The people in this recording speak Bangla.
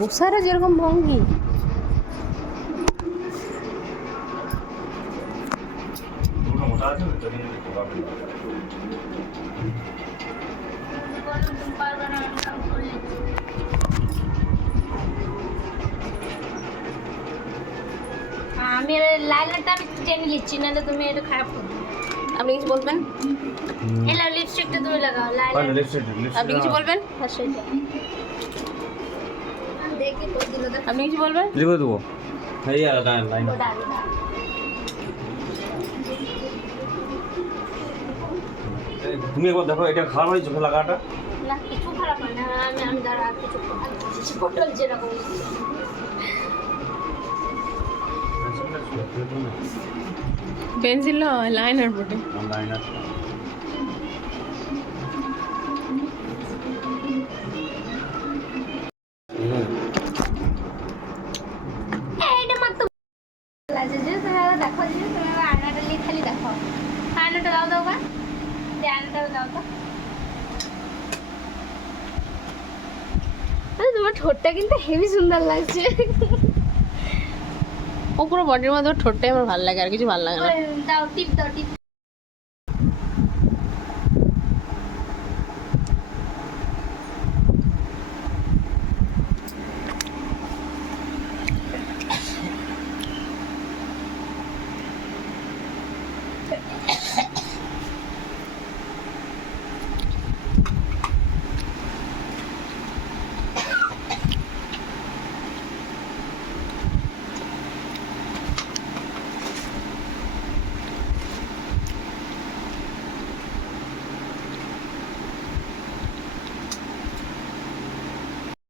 বসারও যেরকম ভঙ্গি। আমি লাইনারটা আমি টেনে নিচ্ছি, নাহলে তুমি এটা খারাপ করবে। আপনি কিছু বলবেন? এলা লিপস্টিকটা তুমি লাগাও, আপনি কিছু বলবেন? দেখি কই দিল তো। আপনি কিছু বলবেন? লিখে দেবো। এই লাইন ওটা আগে দাও। তুমি একবার দেখো এটা খারাপ হয়েছে চোখে লাগাটা। না কিছু খারাপ হয় না, আমি দাঁড়া কিছু পটল যেরকম। পেন্সিল নয়, লাইনার বটে। লাইনার এইটা মাত্র লাগছে যে তুমি আবার দেখো, যে তুমি আবার আয়নাটা নিয়ে খালি দেখো। আয়নাটা দাও দাও বা আয়নাটা দাও তো। তোমার ঠোঁটটা কিন্তু হেভি সুন্দর লাগছে। ও পুরো বডির মধ্যে ওর ঠোঁটটাই আমার ভালো লাগে, আর কিছু ভালো লাগে না। দাও টিপ দাও টিপ।